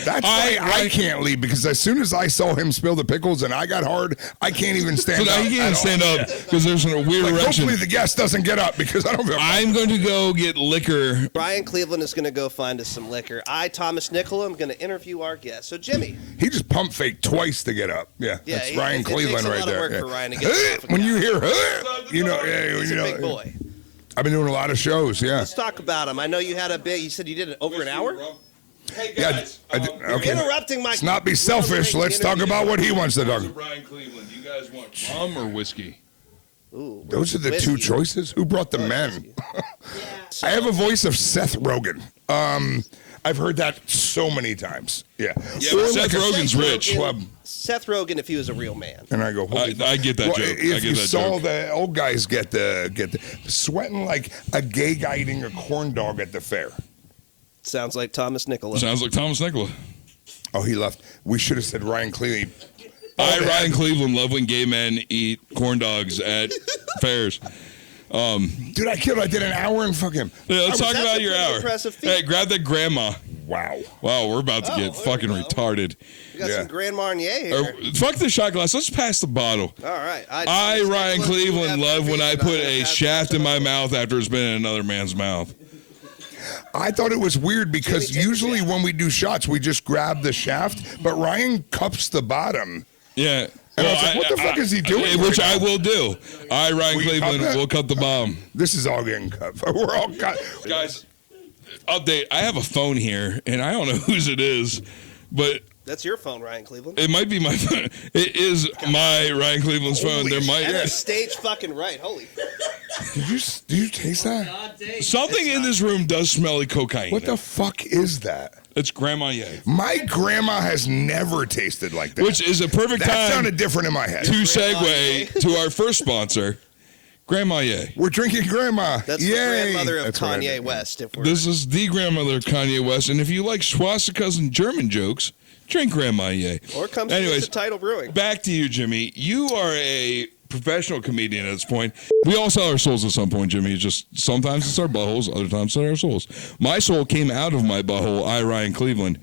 That's why I can't leave, because as soon as I saw him spill the pickles and I got hard, I can't even stand So up. now he at can't all. stand up because there's a weird Like, erection. hopefully the guest doesn't get up because I don't feel. I'm going to go get liquor. Brian Cleveland is going to go find us some liquor. I, Thomas Nicola, am going to interview our guest. So, Jimmy. He just pump faked twice to get up. Yeah, that's Ryan it Cleveland takes a right lot there. of work yeah. for Ryan to get off of When that. you hear, you know, He's you a know, big boy. I've been doing a lot of shows. Yeah, Let's talk about him. I know you had a bit. You said you did it over an hour? Hey yeah. guys, You're Okay, interrupting my. let's not be selfish. Let's talk about what he wants to talk. Brian Cleveland, you guys want rum or whiskey? Ooh, Those are the two whiskey. choices. Who brought the men? I have a voice of Seth Rogen. I've heard that so many times. Yeah. Yeah, Or but Seth like a Rogen's rich. club. Seth Rogen, if he was a real man. And I go, holy I get that well, joke. If I get you that saw joke. the old guys get the sweating like a gay guy eating a corn dog at the fair. Sounds like Thomas Nicola. Sounds like Thomas Nicola. Oh, he left. We should have said Ryan Cleveland. Ryan Cleveland, love when gay men eat corn dogs at fairs. Dude, I did an hour and fuck him. Yeah, let's talk That's about a your pretty hour. impressive feat. Hey, grab that grandma. Wow. Wow, we're about to get there fucking we go. retarded. We got Yeah. some Grand Marnier here. Fuck the shot glass. Let's pass the bottle. All right. I, Ryan Cleveland, love when I put a shaft in my mouth after it's been in another man's mouth. I thought it was weird because Jimmy, take a usually shaft. when we do shots, we just grab the shaft, but Ryan cups the bottom. Yeah. And I was like, what the fuck is he doing Which right I now? will do. I, Ryan Will you Cleveland, cut that? will cut the bomb. This is all getting cut. We're all cut. Guys, update. I have a phone here, and I don't know whose it is, but That's your phone, Ryan Cleveland. it might be my phone. It is my Ryan Cleveland's phone. There might And it's stage fucking right. Holy. Did you taste that? something in this room does smell like cocaine. What the fuck is that? It's Grandma Ye, My grandma has never tasted like that. which is a perfect that time sounded different in my head. to segue to our first sponsor, Grandma Ye. We're drinking grandma. That's Yay. the grandmother of That's what I Kanye did. West. If we're, This is the grandmother of Kanye West, and if you like swastikas and German jokes, drink Grandma Ye. or comes Anyways, to Title Brewing. back to you, Jimmy. You are a professional comedian at this point. We all sell our souls at some point, Jimmy. It's just sometimes it's our buttholes, other times it's our souls. My soul came out of my butthole, I, Ryan Cleveland.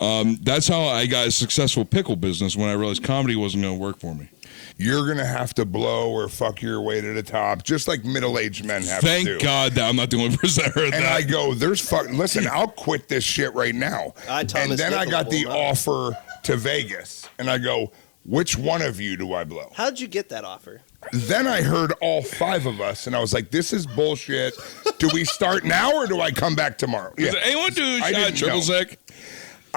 That's how I got a successful pickle business when I realized comedy wasn't going to work for me. You're going to have to blow or fuck your way to the top, just like middle-aged men have to Thank do. God that I'm not the only person that heard And that. I go, listen, I'll quit this shit right now. Thomas And then I Nicola got the will not. offer to Vegas. And I go, which one of you do I blow? How'd you get that offer? Then I heard all 5 of us, and I was like, this is bullshit. Do we start now or do I come back tomorrow? Yeah. Does anyone do I shot didn't triple know. sec?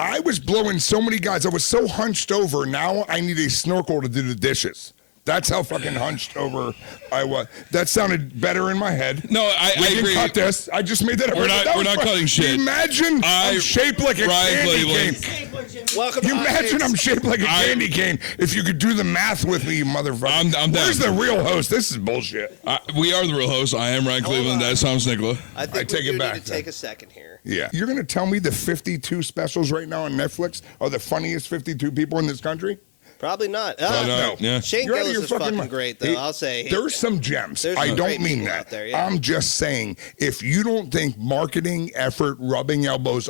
I was blowing so many guys. I was so hunched over. Now I need a snorkel to do the dishes. That's how fucking hunched over I was. That sounded better in my head. No, I We can agree. cut this. I just made that up. We're That not- was we're not fun. cutting shit. Imagine I'm shaped like a Ryan candy Cleveland. cane. Welcome You to Hot imagine Taints. I'm shaped like a candy cane if you could do the math with me, you motherfucker. I'm down. Where's the real host? This is bullshit. We are the real host. I am Ryan Cleveland. on. That's Thomas Nicola. I think I take we it do back, need to then. take a second here. banter. Yeah. You're going to tell me the 52 specials right now on Netflix are the funniest 52 people in this country? Probably not. No. Yeah. Shane You're out of Gillis your is fucking fucking mind. great, though. Hey, I'll say. There's some gems. There's I some don't great mean people that. out there, yeah. I'm just saying, if you don't think marketing, effort, rubbing elbows,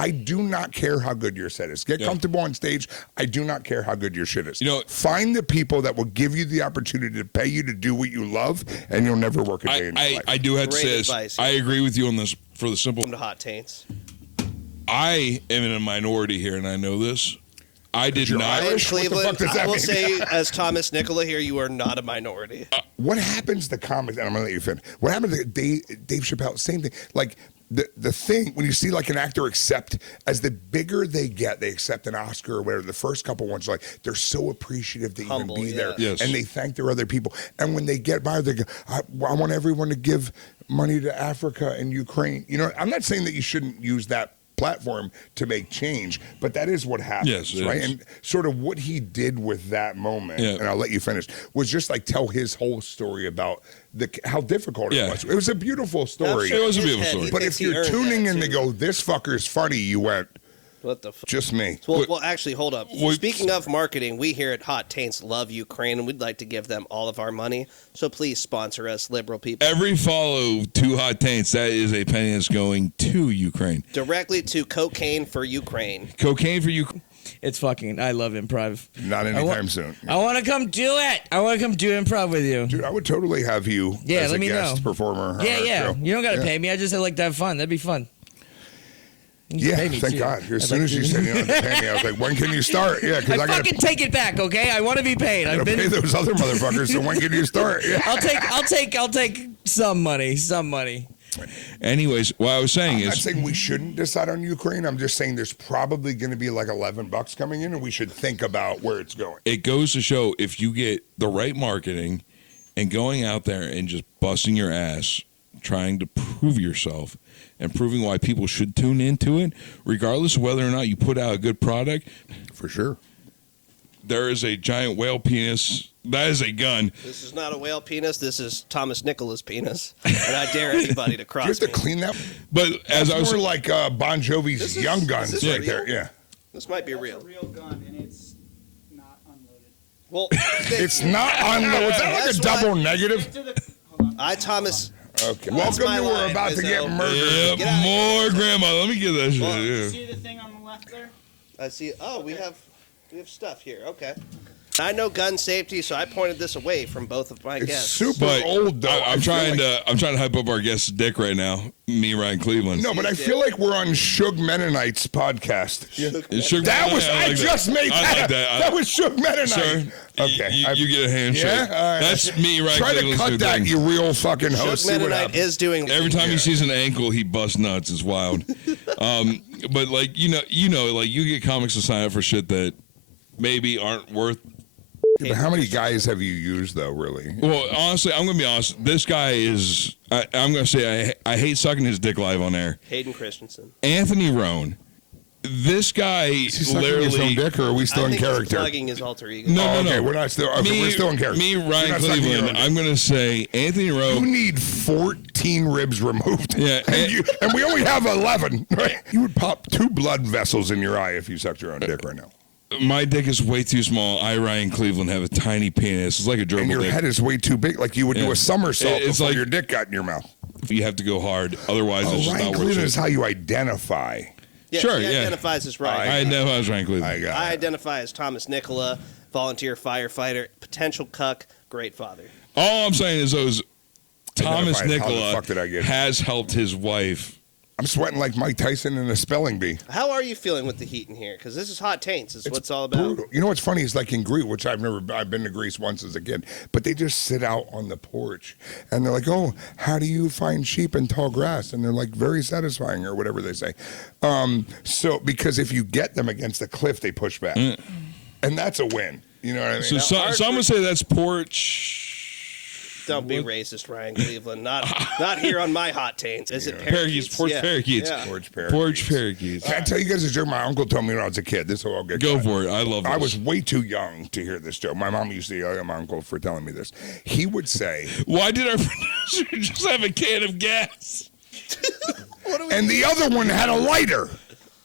I do not care how good your set is. Get comfortable on stage. I do not care how good your shit is. You know, find the people that will give you the opportunity to pay you to do what you love, and you'll never work a day in your life. I do have to Great say this. advice. I agree with you on this for the simple. Welcome to Hot Taints. I am in a minority here, and I know this. I did you're not. In Irish? What the fuck Cleveland, does that I will mean? say, as Thomas Nicola here, you are not a minority. What happens to comics? And I'm gonna let you finish. What happens to Dave Chappelle? Same thing. Like the thing when you see like an actor accept, as the bigger they get, they accept an Oscar or whatever. The first couple ones, like they're so appreciative to Humble, even be there, Yes. and they thank their other people. And when they get by, they go, I want everyone to give money to Africa and Ukraine. You know, I'm not saying that you shouldn't use that platform to make change, but that is what happens, Yes, it right? is. And sort of what he did with that moment, Yeah. and I'll let you finish, was just like tell his whole story about how difficult Yeah. it was. It was a beautiful story. It was a In his beautiful head, story. he But thinks if he you're earned tuning that, in to too. go, this fucker's funny, you went, What the fuck? just me. Well, actually, hold up. Wait. Speaking of marketing, we here at Hot Taints love Ukraine, and we'd like to give them all of our money. So please sponsor us, liberal people. Every follow to Hot Taints, that is a penny that's going to Ukraine. Directly to Cocaine for Ukraine. Cocaine for Ukraine. It's fucking. I love improv. Not anytime soon. I want to come do it. I want to come do improv with you. Dude, I would totally have you Yeah, as let a me guest know. performer. on Yeah, our yeah. show. You don't got to Yeah. pay me. I just like to have fun. That'd be fun. You can Yeah, pay me, thank too. God. As I'd soon like as you to- said you don't have to pay me, I was like, when can you start? Yeah, because I I got fucking to take it back, okay? I want to be paid. I've pay been. those other motherfuckers, so when can you start? Yeah. I'll take some money. Some money. Anyways, what I was saying I'm not is, saying we shouldn't decide on Ukraine. I'm just saying there's probably going to be like $11 coming in, and we should think about where it's going. it goes to show if you get the right marketing and going out there and just busting your ass, trying to prove yourself and proving why people should tune into it, regardless of whether or not you put out a good product, For sure. there is a giant whale penis. That is a gun. This is not a whale penis. This is Thomas Nicola's penis. And I dare anybody to Do you cross have to me. clean that? But as That's I was, more like Bon Jovi's This is- Young is Guns this right real? there. Yeah. This might be real. real gun, and it's not unloaded. Well, It's not unloaded. Is that like a That's double why- negative? I, Thomas. Okay. That's Welcome my to We're line, About to Get Rizzo. Murdered. yeah, outta more grandma. Let me get that shit. Well, yeah. See the thing on the left there? I see. Oh, we have stuff here. Okay. I know gun safety, so I pointed this away from both of my It's guests. super But old, though. I'm I feel trying like- to hype up our guest's dick right now. Me, Ryan Cleveland. No, but I feel like we're on Shug Mennonites podcast. It should- That was, I like just that. made I that. like that. That was Shug Mennonite. Sir, Okay. you get a handshake. Yeah? All right. That's me, Ryan Try to Cleveland's cut new that, thing. you real fucking Shug host. See what Mennonite happens. is doing. Every time he sees an ankle, he busts nuts. It's wild. But like you know, like you get comics to sign up for shit that maybe aren't worth. Yeah, but how many guys have you used, though, really? Well, honestly, I'm gonna be honest. This guy is. I'm gonna say I hate sucking his dick live on air. Hayden Christensen. Anthony Roan. This guy Is he sucking his own literally. dick, or are we still I in think he's character? plugging his alter ego. No, Oh, no, okay, no. we're not still. Okay, we're still in character. Me, You're Ryan not sucking your Cleveland. own dick. I'm gonna say Anthony You Roan. need 14 ribs removed. Yeah, and we only have 11. Right? You would pop 2 blood vessels in your eye if you sucked your own dick right now. My dick is way too small. I, Ryan Cleveland, have a tiny penis. It's like a And gerbil your dick. head is way too big. Like you would do Yeah. a somersault It's before like- your dick got in your mouth. You have to go hard, otherwise it's just Ryan not worth Cleveland it. is how you identify. Yes, Sure, he yeah. identifies as I Ryan. know I was Ryan Cleveland. I got I it. identify as Thomas Nicola, volunteer firefighter, potential cuck, great father. All I'm saying is those Thomas Identified. How the Nicola fuck did I get it? has helped his wife. I'm sweating like Mike Tyson in a spelling bee. How are you feeling with the heat in here? Because this is Hot Taints. Is what it's all about. Brutal. You know what's funny is like in Greece, which I've been to Greece once as a kid, but they just sit out on the porch and they're like, "Oh, how do you find sheep in tall grass?" And they're like, "Very satisfying," or whatever they say. So because if you get them against the cliff, they push back, and that's a win. You know what I mean? So some would say that's porch. Don't be racist, Ryan Cleveland. Not here on my Hot Taints. Is it Parakeets, porch Yeah. parakeets. Yeah. Porch parakeets. Porch parakeets. Can I tell you guys a joke my uncle told me when I was a kid? This will all get Go cut. for it. I love this. I was way too young to hear this joke. My mom used to yell at my uncle for telling me this. He would say, Why did our producer just have a can of gas? and the other one had a lighter.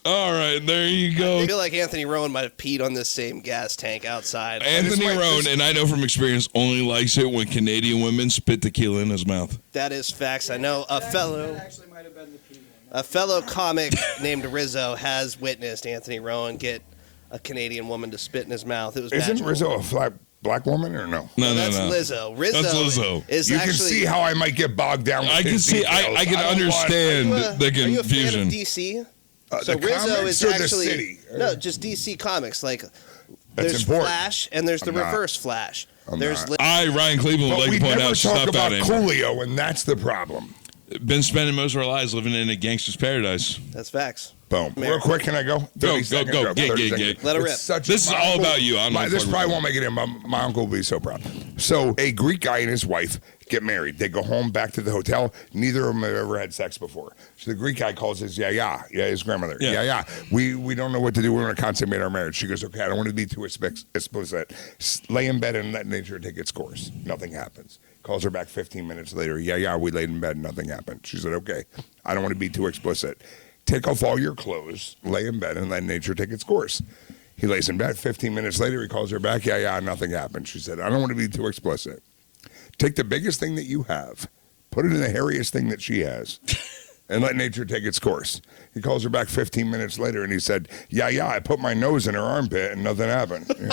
All right, there you I go. feel like Anthony Rowan might have peed on this same gas tank outside. Anthony Rowan, and I know from experience, only likes it when Canadian women spit tequila in his mouth. That is facts. I know a fellow comic named Rizzo has witnessed Anthony Rowan get a Canadian woman to spit in his mouth. It was Isn't magical. Rizzo a black woman or no? No, That's no. Lizzo. Rizzo. That's Lizzo. Is You actually, can see how I might get bogged down with I can his see. I details. can don't understand the Are you a fan confusion. of DC? So the Rizzo comics is or the actually city? no, just DC Comics. Like That's there's important. Flash and there's the I'm not. reverse Flash. I'm There's not. Ryan Cleveland, would But like we to point never out, talk stop about that anymore. Coolio, and that's the problem. Been spending most of our lives living in a gangster's paradise. That's facts. Boom. Real quick, can I go? 30 seconds, go. 30 Get. seconds. Let it It's rip. such- This is my all uncle- about you. I'm not This fucking probably with won't make it in. My uncle will be so proud. So a Greek guy and his wife get married. They go home back to the hotel. Neither of them have ever had sex before. So the Greek guy calls his his grandmother. Yeah. We don't know what to do. We want to consummate our marriage. She goes, okay, I don't want to be too explicit. Lay in bed and let nature take its course. Nothing happens. Calls her back 15 minutes later. We laid in bed. Nothing happened. She said, okay, I don't want to be too explicit. Take off all your clothes, lay in bed, and let nature take its course. He lays in bed. 15 minutes later, he calls her back. Nothing happened. She said, I don't want to be too explicit. Take the biggest thing that you have, put it in the hairiest thing that she has, and let nature take its course. He calls her back 15 minutes later, and he said, I put my nose in her armpit, and nothing happened. Yeah.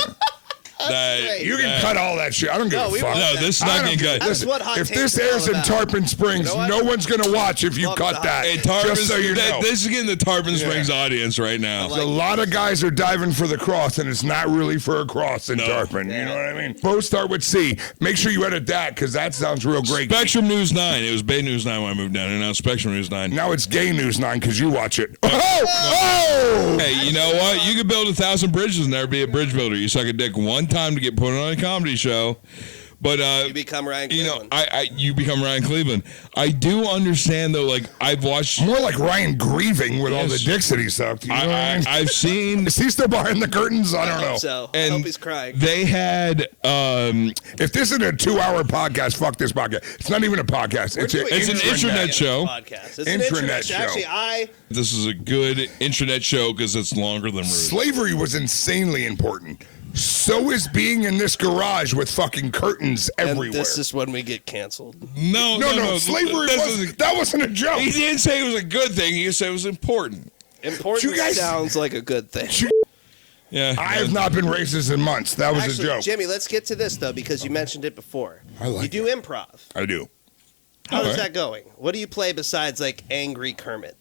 That, You can cut all that shit. I don't give No, a we fuck. want No, that. this is I not don't getting give- cut. That's what Hot If Taints this is all airs in about. Tarpon Springs, You know what? no one's going to watch if you Love cut the that. Hey, Tarpon, Just so you know. this is getting the Tarpon Yeah. Springs audience right now. A lot of guys are diving for the cross, and it's not really for a cross in No. Tarpon. You know what I mean? Both start with C. Make sure you edit that, because that sounds real great. Spectrum News 9. It was Bay News 9 when I moved down, and now Spectrum News 9. Now it's Gay News 9, because you watch it. Oh! Hey, you know what? You could build 1,000 bridges and never be a bridge builder. You suck a dick one time to get put on a comedy show. But You become Ryan you know, Cleveland. you become Ryan Cleveland. I do understand though. Like I've watched. More like Ryan grieving with all the Yes. dicks that he sucked. You know what I mean? I've seen. Is he still behind the curtains? I don't know. So I And hope he's crying. they had. If this isn't a 2-hour podcast, fuck this podcast. It's not even a podcast. We're doing it's an intranet show. Podcast. It's Intranet an intranet show. Actually, This is a good intranet show because it's longer than Rude. Slavery was insanely important. So is being in this garage with fucking curtains and everywhere. this is when we get canceled. No. Slavery this was, is- that wasn't a joke. He didn't say it was a good thing. He said it was important. Important You guys- sounds like a good thing. Yeah. I have not been racist in months. That was Actually, a joke. Jimmy, let's get to this though because you mentioned it before. I like you do improv. I do. How's Alright. that going? What do you play besides like Angry Kermit?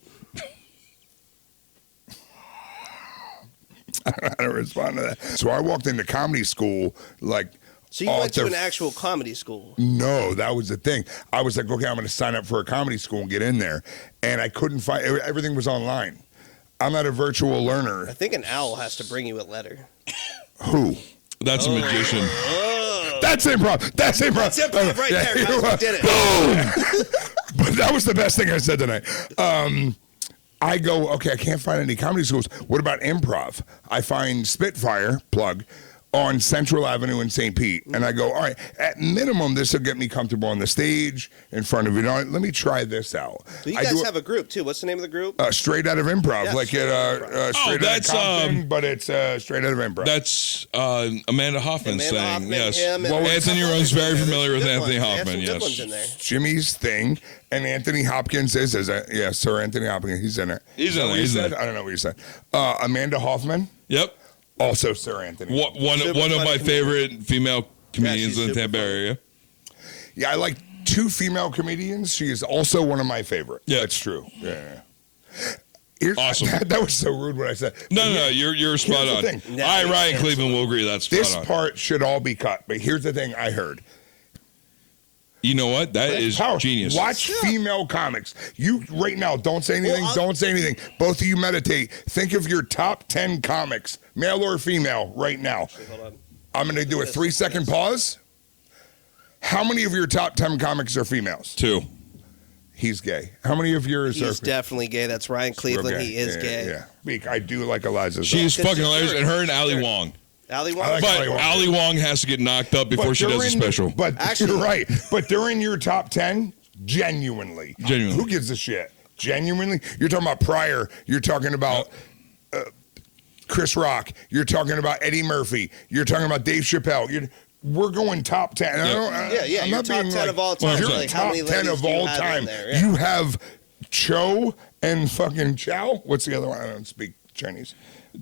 I don't know how to respond to that. So I walked into comedy school like. So you all went to the an actual comedy school. No, that was the thing. I was like, okay, I'm going to sign up for a comedy school and get in there. And I couldn't find, everything was online. I'm not a virtual learner. I think an owl has to bring you a letter. Who? That's a magician. That's improv. That's improv. That's improv right there. you Guys, we are. did it. Boom. But that was the best thing I said tonight. I go, okay, I can't find any comedy schools. What about improv? I find Spitfire, plug, on Central Avenue in St. Pete. And I go, all right, at minimum, this will get me comfortable on the stage in front of you. Now, let me try this out. So you I guys do have a group too. What's the name of the group? Straight out of improv, Yeah, like Straight at Outta Improv. Straight Outta that's, Compton, but it's straight out of improv. That's Amanda Hoffman's Amanda thing. Hoffman, yes. him, and Well, a Anthony couple Rowan's others very in there. familiar with Good Anthony ones. Hoffman. They have some good Yes. ones in there. Jimmy's thing, and Anthony Hopkins is yeah, Sir Anthony Hopkins, he's in it. He's Is that in what it, you he's in said? it. I don't know what you said. Amanda Hoffman, Yep. also Sir Anthony. One Super of funny my comedian. favorite female comedians she's in the super Tampa funny. area. Yeah, I like 2 female comedians. She is also one of my favorite. Yeah. That's true. Yeah. Here's, Awesome. That was so rude what I said. No, you're spot the on. thing. No, I, makes Ryan sense. Cleveland, will agree that's spot This on. part should all be cut, but here's the thing I heard. You know what? That is Power. genius. Watch female comics. You right now, don't say anything. Well, don't say anything. Both of you meditate. Think of your top 10 comics, male or female, right now. Hold on. I'm going to do a 3-second pause. How many of your top 10 comics are females? 2. He's gay. How many of yours He's are definitely gay. That's Ryan real Cleveland. gay? He is Yeah, gay. Yeah. Beak, I do like Eliza. She's Because fucking she's hilarious, third. and her and Ali Third. Wong. Ali I Wong. like But Ali Wong. Ali Wong has to get knocked up before she does a special. But Actually- you're right. But during your top 10, genuinely, Genuinely. who gives a shit? Genuinely, you're talking about Pryor. You're talking about Chris Rock. You're talking about Eddie Murphy. You're talking about Dave Chappelle. We're going top 10. Yeah. I'm You're not top being 10 like, of all time. You're Like, how top many 10 ladies of do you all have in time. there? Yeah. You have Cho and fucking Chow. What's the other one? I don't speak Chinese.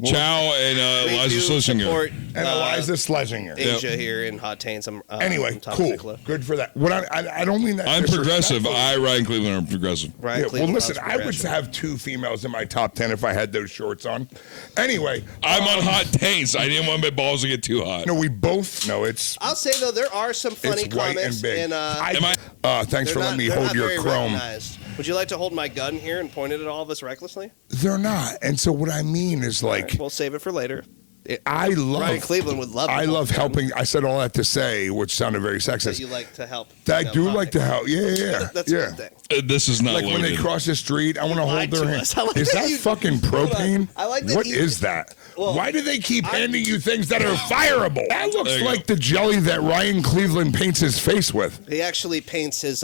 Chow and We Eliza do Schlesinger. support, And Eliza Schlesinger. Asia here in Hot Taints. Anyway, I'm Thomas cool. Nicola. Good for that. What I don't mean that. I'm progressive. disrespectful. Ryan Cleveland, am progressive. Ryan Yeah, well, Cleveland listen, loves I would progression. have 2 females in my top 10 if I had those shorts on. Anyway, I'm on Hot Taints. I didn't want my balls to get too hot. no, we both know it's I'll say though, there are some funny white comments and big. in. Thanks for letting me they're hold not your very chrome. recognized. Would you like to hold my gun here and point it at all of us recklessly? They're not, and so what I mean is like We'll save it for later. I love Ryan Cleveland would love. to I hold love the gun, helping. I said all that to say, which sounded very That sexist. you like to help. I female do like to comics. help. Yeah. That's yeah. one thing. This is not Like when they loaded. cross the street, I want to hold lied their to hand. us. I like Is that that you- fucking propane? I like that What you- is that? Well, Why do they keep handing you things that are fireable? That looks There you like the jelly that Ryan Cleveland paints his face with. He actually paints his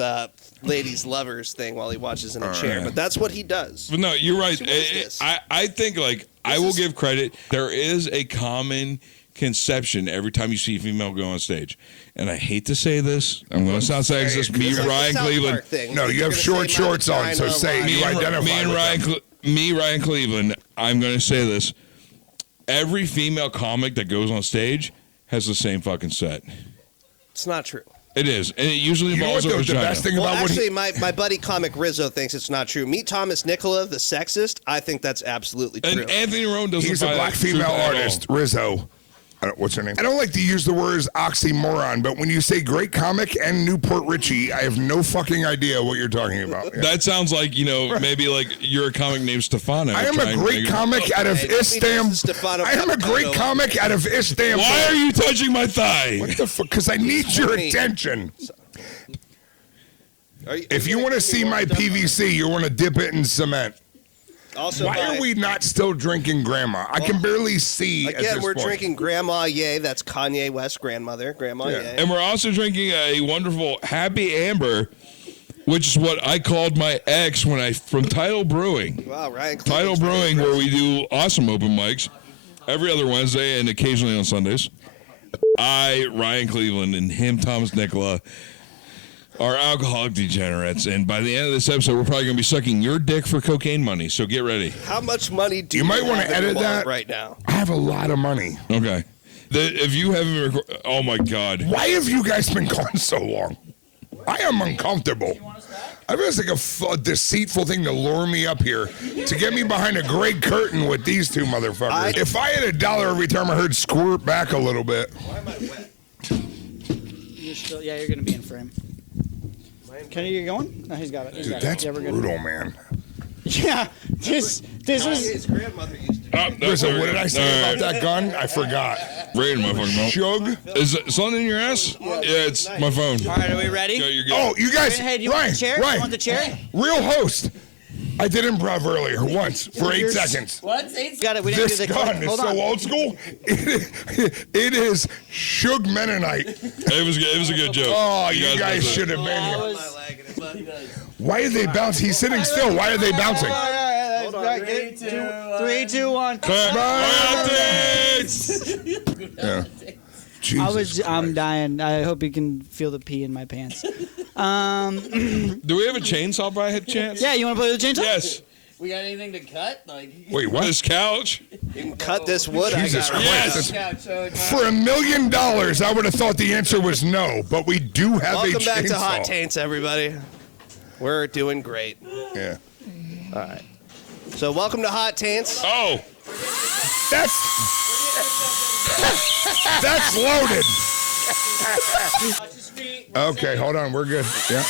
ladies' lovers thing while he watches in a chair, right. but that's what he does. But no, you're right. So what is this? I think like I will give credit. There is a common conception every time you see a female go on stage, and I hate to say this. I'm going to sound sexist. Me, It's like the Ryan South Cleveland. Park thing. No, You're you have gonna short say my shorts on, so vagina say line. you identify with them. Ryan Cleveland. I'm going to say this. Every female comic that goes on stage has the same fucking set. It's not true. It is, and it usually You know what involves a the vagina. best thing Well, about what actually, he... my buddy Comic Rizzo thinks it's not true. Meet Thomas Nicola, the sexist. I think that's absolutely true. And Anthony Rowan doesn't. He's a buy black that truth female at all. artist, Rizzo. What's her name? I don't like to use the words oxymoron, but when you say great comic and Newport Richie, I have no fucking idea what you're talking about. Yeah. That sounds like, maybe like you're a comic named Stefano. I am a great comic out of Hey, let me Istanbul. just Stefano I am a great Capello. comic out of Istanbul. Why are you touching my thigh? What the fuck? Because I need your funny. attention. Are you- If you want to see my PVC, you want to dip it in cement. Also, Why are we not still drinking Grandma? I can barely see. at Again, this we're point. drinking Grandma Ye. That's Kanye West's grandmother. Grandma Yeah. Ye. And we're also drinking a wonderful Happy Amber, which is what I called my ex from Tidal Brewing. Wow, Ryan. Tidal Cleveland's Brewing, very where we do awesome open mics every other Wednesday and occasionally on Sundays. I, Ryan Cleveland, and him, Thomas Nicola, are alcoholic degenerates. And by the end of this episode, we're probably going to be sucking your dick for cocaine money. So get ready. How much money do You you might wanna have in your edit wallet that. right now? I have a lot of money. Okay. If you haven't oh my God. Why have you guys been gone so long? I am uncomfortable. I feel it's like a deceitful thing to lure me up here to get me behind a gray curtain with these two motherfuckers. If I had $1 every time I heard squirt back a little bit. Why am I wet? You're going to be in frame. Can you get going? No, he's got it. He's Dude, got it. that's Yeah, we're good. brutal, man. Yeah, this was. His grandmother used to. Listen, what did I say about that gun? I forgot. Right in my fucking mouth. Shug. Is it something in your ass? Yeah, it's my phone. All right, are we ready? Yeah, you're good. Oh, you guys. Hey, do you want the chair? Ryan, You want the chair? real host. I did improv earlier once for 8 seconds. What? Got it. We didn't This do the gun is Hold so on. old school. It is Shug Mennonite. It was good. It was a good joke. Oh, you guys missed it. should have been That here. was- Why are they bouncing? He's sitting still. Why are they bouncing? Hold on. 3, 2, 1. Yeah. Jesus I'm dying. I hope you can feel the pee in my pants. Do we have a chainsaw by chance? Yeah, you want to play with the chainsaw? Yes. We got anything to cut? Wait, what? This couch. You can cut this wood. Jesus I got Christ. Yes. For $1 million, I would have thought the answer was no, but we do have a Welcome chainsaw. back to Hot Taints, everybody. We're doing great. Yeah. All right. So welcome to Hot Taints. Oh. That's loaded. Okay, hold on. We're good. Yeah.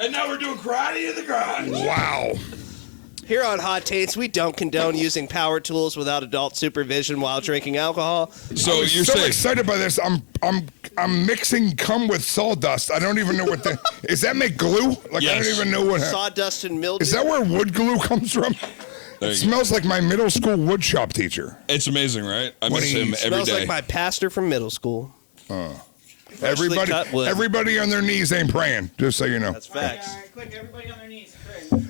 And now we're doing karate in the garage. Wow. Here on Hot Taints, we don't condone using power tools without adult supervision while drinking alcohol. So you're so saying excited by this. I'm mixing cum with sawdust. I don't even know what the is that make glue? Like I Yes. don't even know what Sawdust and mildew. is that where wood glue comes from? There It you go. smells like my middle school wood shop teacher. It's amazing, right? I When miss he him every Smells day. like my pastor from middle school. And Freshly cut wood. Everybody on their knees ain't praying. Just so you know. That's facts. All right, quick, everybody on their knees. Pray.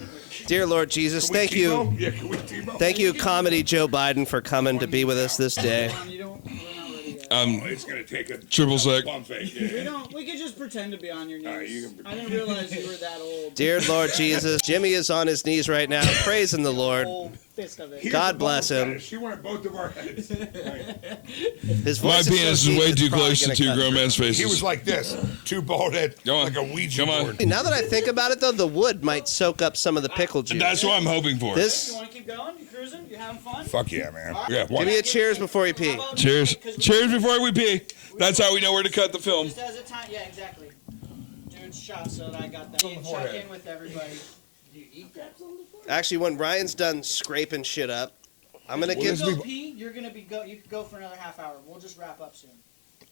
Dear Lord Jesus, thank you. Yeah, can we T-Bone? Thank you, comedy Joe Biden, for coming to be with us this day. We're not ready yet. It's gonna take a Triple sec. pump fake. Yeah. We could just pretend to be on your knees. you can I didn't realize you were that old. Dear Lord Jesus, Jimmy is on his knees right now, praising the Lord. Whole fist of it. Here's God the bless bone him. fetish. She wanted both of our heads. His My voice penis so is deep, way it's too probably close to gonna two cut grown through. men's faces. He was like this, two bald head, Go on. like a Ouija Come on. board. Now that I think about it, though, the wood might soak up some of the pickle juice. That's what I'm hoping for. This. You want to keep going? You cruising? You having fun? Fuck yeah, man. Yeah, Give me a cheers before you pee. Cheers. Cheers before we pee. That's how we know where to cut the film. Just as a time, yeah, exactly. Dude, shot so that I got that. Check in with everybody. Actually, when Ryan's done scraping shit up, I'm gonna give. Go pee. You're gonna be you could go for another half hour. We'll just wrap up soon.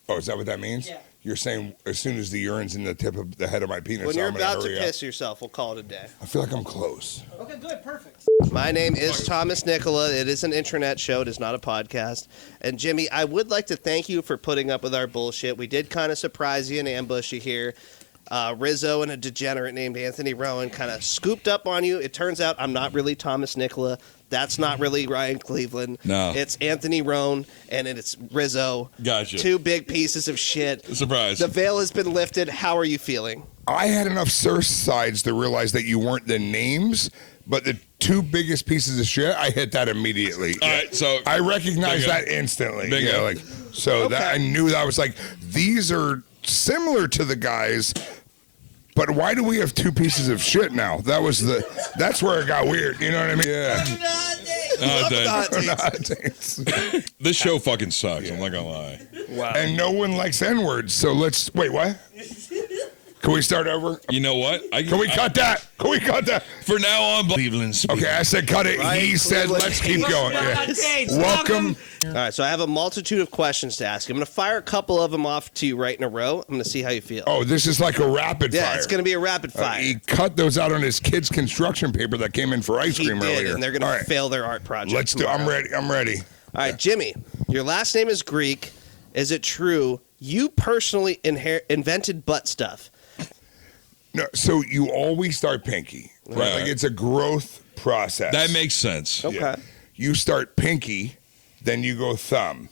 Oh, is that what that means? Yeah. You're saying as soon as the urine's in the tip of the head of my penis, When you're I'm gonna about to hurry up. piss yourself, we'll call it a day. I feel like I'm close. Okay, good, perfect. My name is Thomas Nicola. It is an internet show. It is not a podcast. And Jimmy, I would like to thank you for putting up with our bullshit. We did kind of surprise you and ambush you here. Rizzo and a degenerate named Anthony Rowan kind of scooped up on you. It turns out I'm not really Thomas Nicola. That's not really Ryan Cleveland. No. It's Anthony Rowan and it's Rizzo. Gotcha. Two big pieces of shit. Surprise. The veil has been lifted. How are you feeling? I had enough sides to realize that you weren't the names, but the two biggest pieces of shit, I hit that immediately. All right, so I recognized Bingo. that instantly. Bingo. Yeah, like so that I knew that I was like, these are similar to the guys. But why do we have two pieces of shit now? That's where it got weird. You know what I mean? Yeah. Hot Taints. This show fucking sucks. I'm not gonna lie. Wow. And no one likes N-words, so let's wait. What? Can we start over? You know what? Can we cut that? Can we cut that? For now on, Cleveland. Okay, I said cut it. Ryan He said Cleveland. let's keep going. Yeah. Welcome. All right, so I have a multitude of questions to ask. I'm going to fire a couple of them off to you right in a row. I'm going to see how you feel. Oh, this is like a rapid yeah, fire. it's going to be a rapid fire. He cut those out on his kid's construction paper that came in for ice He cream did, earlier. and they're going All to right, fail their art project. let's do. I'm tomorrow. ready. I'm ready. All right, Jimmy, your last name is Greek. Is it true you personally invented butt stuff? No, so you always start pinky, right? Right. Like it's a growth process. That makes sense. Okay. Yeah. You start pinky, then you go thumb.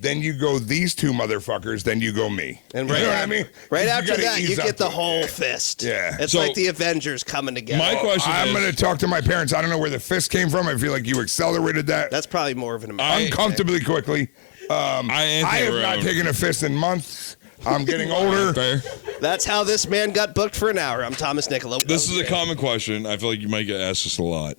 Then you go these two motherfuckers, then you go me. And you right know af- what I mean? Right You after gotta that, you ease up get the to it. whole Yeah. fist. Yeah. It's So- like the Avengers coming together. My question I'm is, going to talk to my parents. I don't know where the fist came from. I feel like you accelerated that That's probably more of an American. uncomfortably quickly. I I have not taken a fist in months. I'm getting older. Fair. That's how this man got booked for an hour. I'm Thomas Nicola. This is a common question. I feel like you might get asked this a lot.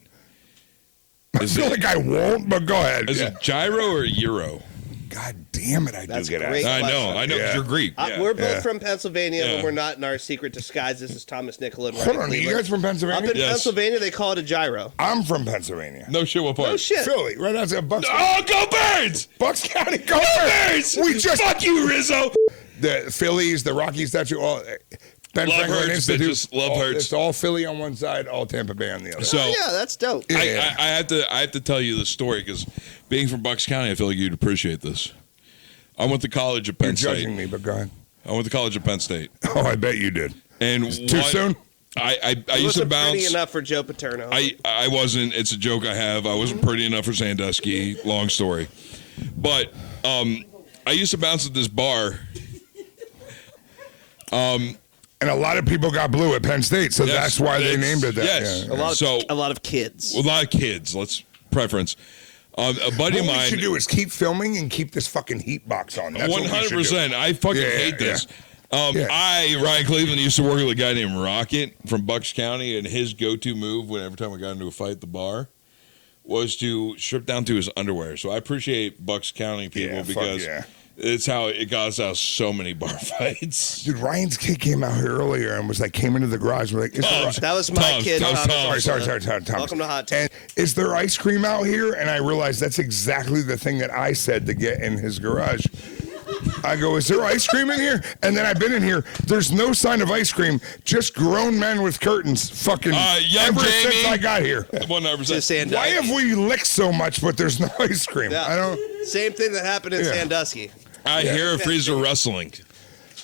I feel like I won't, but go ahead. Is Yeah. it gyro or euro? God damn it, I That's do get great. asked. I know. 'Cause Yeah. you're Greek. We're both Yeah. from Pennsylvania, Yeah. but we're not in our secret disguise. This is Thomas Nicola. And Hold Ryan on, are you Cleveland. guys from Up Pennsylvania? in Yes. Pennsylvania, they call it a gyro. I'm from Pennsylvania. No shit. What part? Oh shit! Philly, right outside Bucks. Oh, go Birds! Bucks County, go Birds! We just Fuck you, Rizzo. the Phillies, the Rocky statue, all Ben Love Franklin Hurts, Institute. bitches. Love all, Hurts. It's all Philly on one side, all Tampa Bay on the other. So Yeah, that's dope. Yeah. I have to tell you the story because being from Bucks County, I feel like you'd appreciate this. I went to college at You're Penn State. judging me, but go ahead. I went to college at Penn State. Oh, I bet you did. And Too soon? I It used to wasn't pretty bounce. enough for Joe Paterno. I wasn't. It's a joke I have. I wasn't pretty enough for Sandusky. Long story, but I used to bounce at this bar. And a lot of people got blue at Penn State, so Yes, that's why they it's- named it that. yes. Yeah. a lot of So- a lot of kids. A lot of kids. Let's preference. A buddy What of we mine. should do is keep filming and keep this fucking heat box on. That's what we should do. 100%. I fucking Yeah, hate this. Yeah. Ryan Cleveland, used to work with a guy named Rocket from Bucks County, and his go-to move every time we got into a fight at the bar was to strip down to his underwear. So I appreciate Bucks County people Yeah, fuck because yeah. it's how it got us out of so many bar fights. Dude, Ryan's kid came out here earlier and was like, came into the garage. We're like, is there That was my Tom, kid. Tom, Thomas Tom. Nicola. Sorry, Tom. Welcome to Hot And Taints. is there ice cream out here? And I realized that's exactly the thing that I said to get in his garage. I go, is there ice cream in here? And then I've been in here. There's no sign of ice cream. Just grown men with curtains. Fucking Young ever Jamie. since I got here. 100%. To Sandusky. Why have we licked so much, but there's no ice cream? Yeah. I don't. Same thing that happened in Yeah. Sandusky. I hear a freezer wrestling.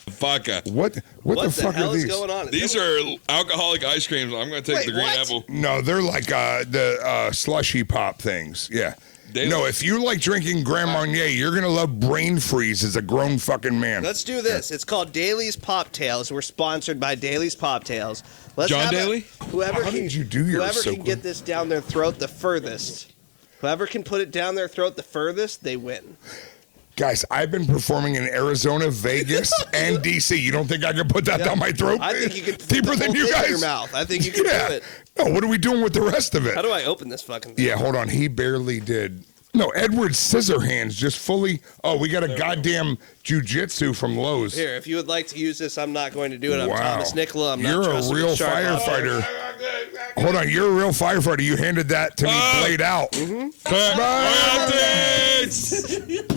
Vodka. What the What the fuck hell are is these? going on? These are alcoholic ice creams. I'm going to take Wait, the green what? apple. No, they're like the slushy pop things. Yeah. They- No, if you like drinking Grand Marnier, you're gonna love Brain Freeze as a grown fucking man. Let's do this. It's called Daly's Pop Tails. We're sponsored by Daly's Pop Tails. Let's John have Daly? Whoever How can, did you do yours Whoever so can quick? get this down their throat the furthest. Whoever can put it down their throat the furthest, they win. Guys, I've been performing in Arizona, Vegas, and DC. You don't think I can put that down my throat? I think you can put deeper the than whole you thing in guys. your mouth. I think you can Yeah. do it. No, what are we doing with the rest of it? How do I open this fucking thing? Yeah, hold on. He barely did. No, Edward Scissorhands just fully. Oh, we got a goddamn jujitsu from Lowe's. Here, if you would like to use this, I'm not going to do it. I'm Wow. Thomas Nicola. I'm You're not a trusted real with sharp firefighter. objects. Hold on, you're a real firefighter. You handed that to me played out. Hot Taints!